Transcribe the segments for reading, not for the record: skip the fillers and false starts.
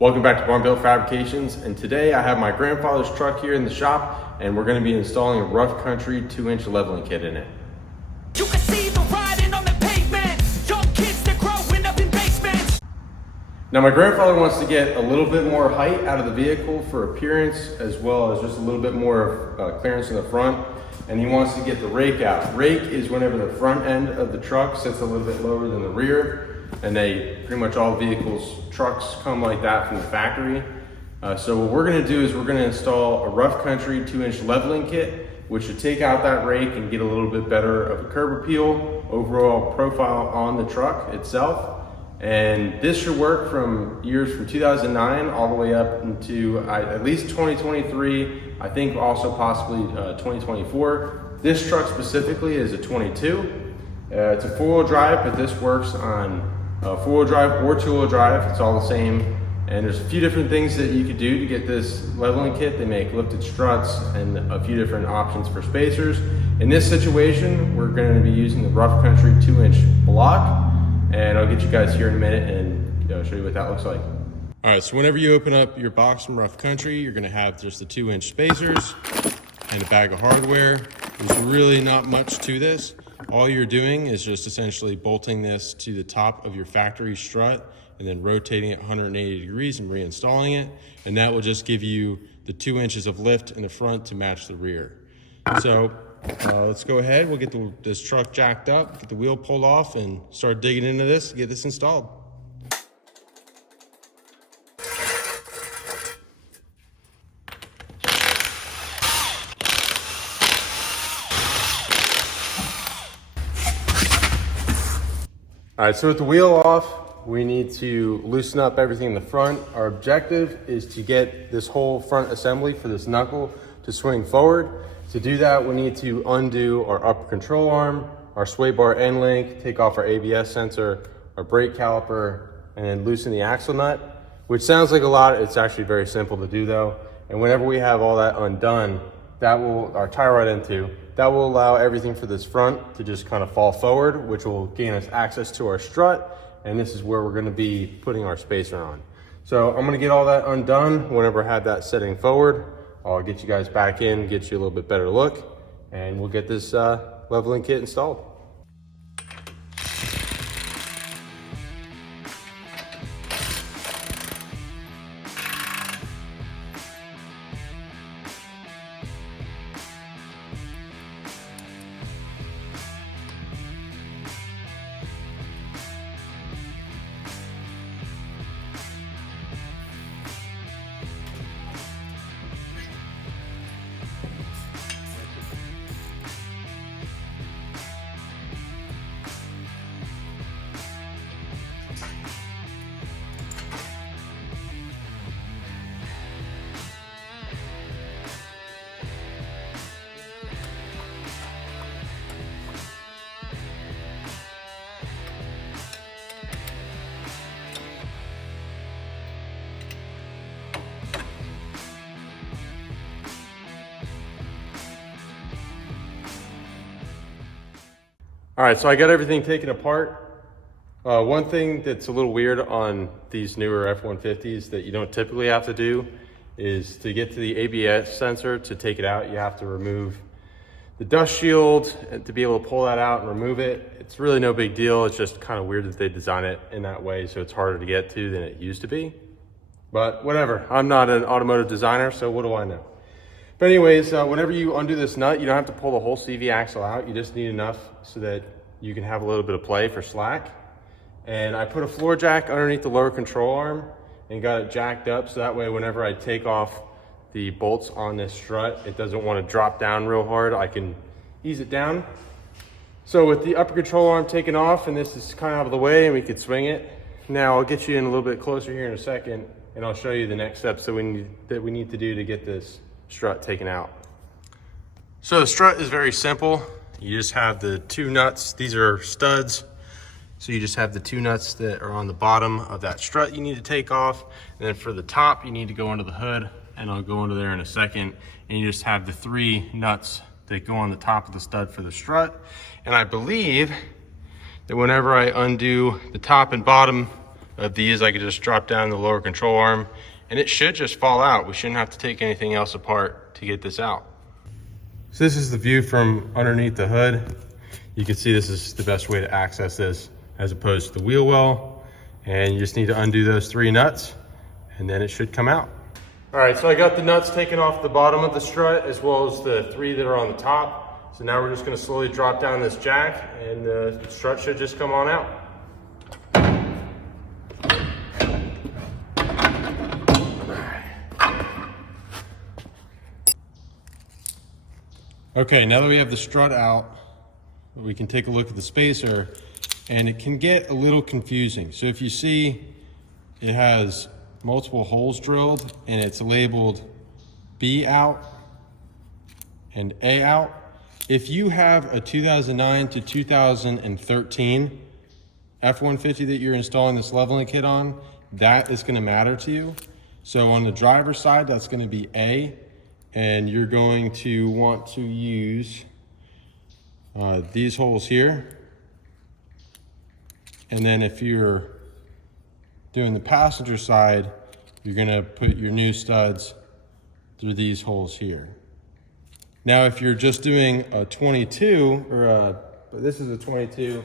Welcome back to Built Fabrications, and today I have my grandfather's truck here in the shop, and we're going to be installing a rough country 2-inch leveling kit in it. You can see the riding on the pavement, young kids that growing up in basements. Now my grandfather wants to get a little bit more height out of the vehicle for appearance, as well as just a little bit more clearance in the front, and he wants to get the rake out. Rake is whenever the front end of the truck sits a little bit lower than the rear, and pretty much all vehicles, trucks come like that from the factory. So what we're gonna do is we're gonna install a rough country 2-inch leveling kit, which should take out that rake and get a little bit better of a curb appeal, overall profile on the truck itself. And this should work from years from 2009 all the way up into at least 2023, I think also possibly 2024. This truck specifically is a 22. It's a 4-wheel drive, but this works on 4-wheel drive or 2-wheel drive. It's all the same. And there's a few different things that you could do to get this leveling kit. They make lifted struts and a few different options for spacers. In this situation, we're going to be using the rough country 2-inch block, and I'll get you guys here in a minute and show you what that looks like. All right, so whenever you open up your box from rough country, you're going to have just the 2-inch spacers and a bag of hardware. There's really not much to this. All you're doing is just essentially bolting this to the top of your factory strut and then rotating it 180 degrees and reinstalling it. And that will just give you the 2 inches of lift in the front to match the rear. So let's go ahead. We'll get this truck jacked up, get the wheel pulled off, and start digging into this to get this installed. All right, so with the wheel off, we need to loosen up everything in the front. Our objective is to get this whole front assembly for this knuckle to swing forward. To do that, we need to undo our upper control arm, our sway bar end link, take off our ABS sensor, our brake caliper, and then loosen the axle nut, which sounds like a lot. It's actually very simple to do though. And whenever we have all that undone, our tie rod end too, that will allow everything for this front to just kind of fall forward, which will gain us access to our strut. And this is where we're going to be putting our spacer on. So I'm going to get all that undone. Whenever I have that setting forward, I'll get you guys back in, get you a little bit better look, and we'll get this leveling kit installed. All right, so I got everything taken apart. One thing that's a little weird on these newer F150s that you don't typically have to do is to get to the ABS sensor to take it out, you have to remove the dust shield and to be able to pull that out and remove it. It's really no big deal. It's just kind of weird that they design it in that way, so it's harder to get to than it used to be. But whatever, I'm not an automotive designer, so what do I know? But anyways, whenever you undo this nut, you don't have to pull the whole CV axle out. You just need enough so that you can have a little bit of play for slack. And I put a floor jack underneath the lower control arm and got it jacked up so that way whenever I take off the bolts on this strut, it doesn't want to drop down real hard. I can ease it down. So with the upper control arm taken off and this is kind of out of the way and we could swing it. Now I'll get you in a little bit closer here in a second and I'll show you the next steps that we need to do to get this strut taken out. So the strut is very simple. You just have the 2 nuts. These are studs. So you just have the 2 nuts that are on the bottom of that strut you need to take off. And then for the top, you need to go under the hood, and I'll go under there in a second. And you just have the 3 nuts that go on the top of the stud for the strut. And I believe that whenever I undo the top and bottom of these I could just drop down the lower control arm and it should just fall out. We shouldn't have to take anything else apart to get this out. So this is the view from underneath the hood. You can see this is the best way to access this as opposed to the wheel well. And you just need to undo those 3 nuts and then it should come out. All right, so I got the nuts taken off the bottom of the strut as well as the 3 that are on the top. So now we're just gonna slowly drop down this jack and the strut should just come on out. Okay, now that we have the strut out, we can take a look at the spacer and it can get a little confusing. So if you see it has multiple holes drilled and it's labeled B out and A out. If you have a 2009 to 2013 F150 that you're installing this leveling kit on, that is gonna matter to you. So on the driver's side, that's gonna be A, and you're going to want to use these holes here. And then if you're doing the passenger side, you're gonna put your new studs through these holes here. Now, if you're just doing a 22, but this is a 22,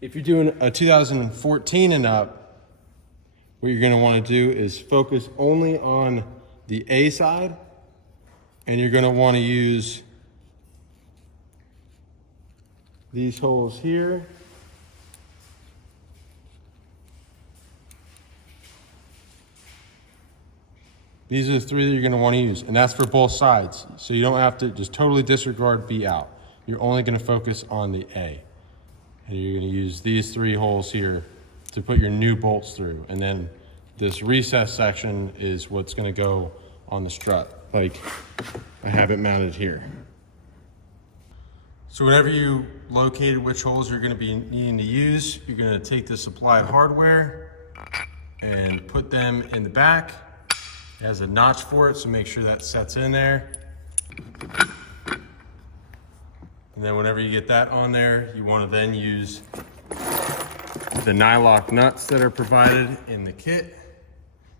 if you're doing a 2014 and up, what you're gonna wanna do is focus only on the A side, and you're gonna wanna use these holes here. These are the 3 that you're gonna wanna use, and that's for both sides. So you don't have to just totally disregard B out. You're only gonna focus on the A. And you're gonna use these 3 holes here to put your new bolts through. And then this recess section is what's gonna go on the strut, like I have it mounted here. So whenever you located which holes you're gonna be needing to use, you're gonna take the supplied hardware and put them in the back. It has a notch for it, so make sure that sets in there. And then whenever you get that on there, you want to then use the nylock nuts that are provided in the kit.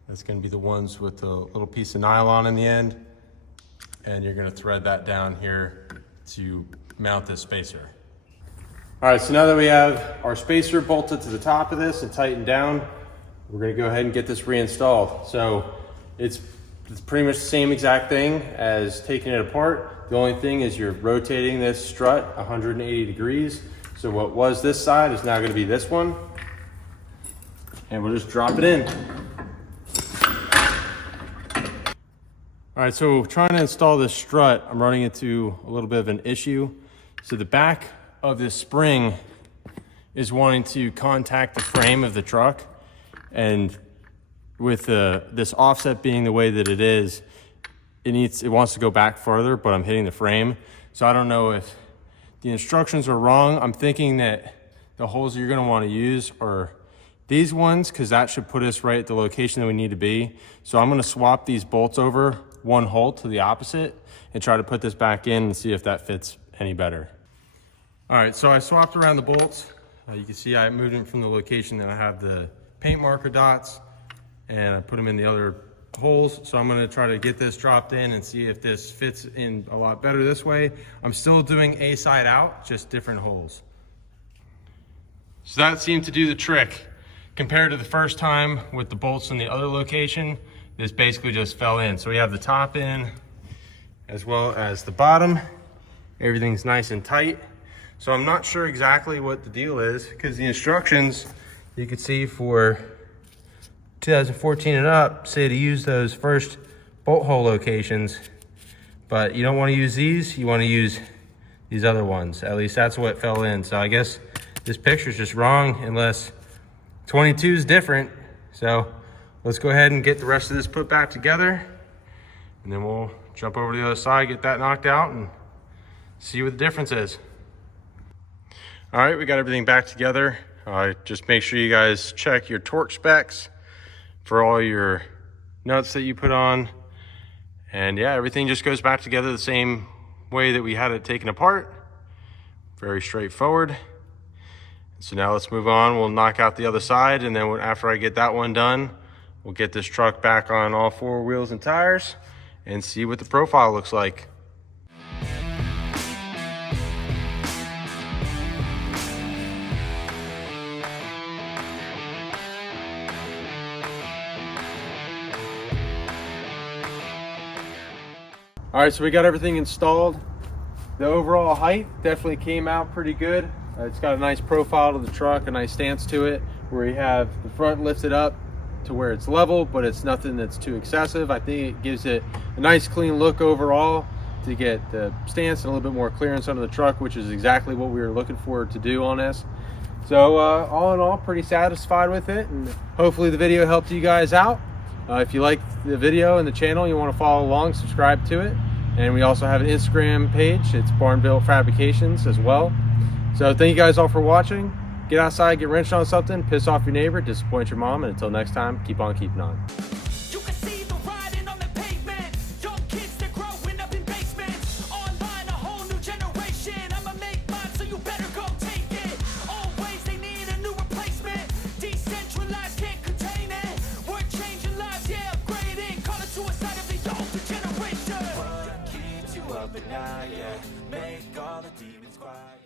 That's going to be the ones with the little piece of nylon in the end. And you're going to thread that down here to mount this spacer. All right, so now that we have our spacer bolted to the top of this and tightened down, we're going to go ahead and get this reinstalled. So it's pretty much the same exact thing as taking it apart. The only thing is you're rotating this strut 180 degrees. So what was this side is now going to be this one. And we'll just drop it in. All right, so trying to install this strut, I'm running into a little bit of an issue. So the back of this spring is wanting to contact the frame of the truck, and with this offset being the way that it is, it wants to go back further, but I'm hitting the frame. So I don't know if the instructions are wrong. I'm thinking that the holes you're gonna wanna use are these ones, because that should put us right at the location that we need to be. So I'm gonna swap these bolts over one hole to the opposite and try to put this back in and see if that fits any better. All right, so I swapped around the bolts. You can see I moved them from the location that I have the paint marker dots, and I put them in the other holes. So I'm gonna try to get this dropped in and see if this fits in a lot better this way. I'm still doing A side out, just different holes. So that seemed to do the trick. Compared to the first time with the bolts in the other location, this basically just fell in. So we have the top in as well as the bottom. Everything's nice and tight. So I'm not sure exactly what the deal is, because the instructions you can see for 2014 and up say to use those first bolt hole locations, but you don't want to use these, you want to use these other ones. At least that's what fell in. So I guess this picture's just wrong, unless 22 is different. So let's go ahead and get the rest of this put back together, and then we'll jump over to the other side, get that knocked out, and see what the difference is. All right, we got everything back together. Just make sure you guys check your torque specs for all your nuts that you put on. And yeah, everything just goes back together the same way that we had it taken apart. Very straightforward. So now let's move on. We'll knock out the other side, and then after I get that one done, we'll get this truck back on all 4 wheels and tires and see what the profile looks like. All right, so we got everything installed. The overall height definitely came out pretty good. It's got a nice profile to the truck, a nice stance to it, where you have the front lifted up to where it's level, but it's nothing that's too excessive. I think it gives it a nice clean look overall to get the stance and a little bit more clearance under the truck, which is exactly what we were looking for to do on this. So all in all, pretty satisfied with it, and hopefully the video helped you guys out. If you like the video and the channel, you want to follow along, subscribe to it. And we also have an Instagram page. It's BarnBuiltFabrications as well. So thank you guys all for watching. Get outside, get wrenched on something, piss off your neighbor, disappoint your mom, and until next time, keep on keeping on. You can see the riding on the pavement. Young kids, they're growing up in basements. Online, a whole new generation. I'ma make mine, so you better go take it. Always, they need a new replacement. Decentralized, can't contain it. We're changing lives, yeah, upgrading. Call it suicide of the older generation. What keeps you up at night, yeah. Make all the demons quiet.